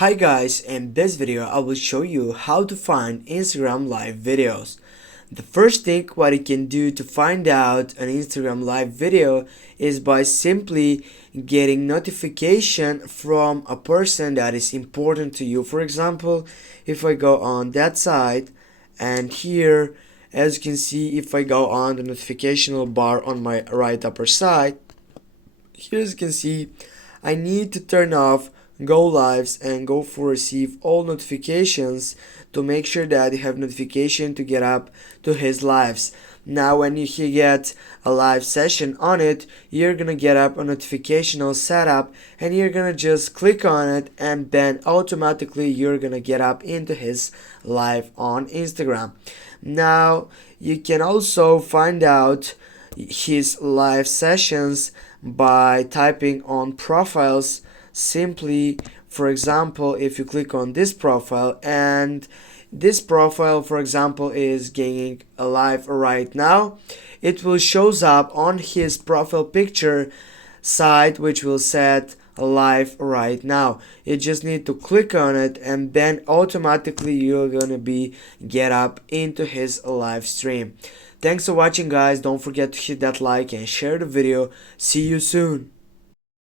Hi guys, in this video I will show you how to find Instagram live videos. The first thing what you can do to find out an Instagram live video is by simply getting notification from a person that is important to you. For example, if I go on that site and here, as you can see, if I go on the notification bar on my right upper side, here as you can see, I need to turn off go lives and go for receive all notifications to make sure that you have notification to get up to his lives. Now when you get a live session on it, you're gonna get up a notificational setup and you're gonna just click on it, and then automatically you're gonna get up into his live on Instagram. Now you can also find out his live sessions by typing on profiles. Simply, for example, if you click on this profile, and this profile, for example, is getting live right now, it will shows up on his profile picture side, which will set live right now. You just need to click on it, and then automatically you're gonna be get up into his live stream. Thanks for watching guys. Don't forget to hit that like and share the video. See you soon.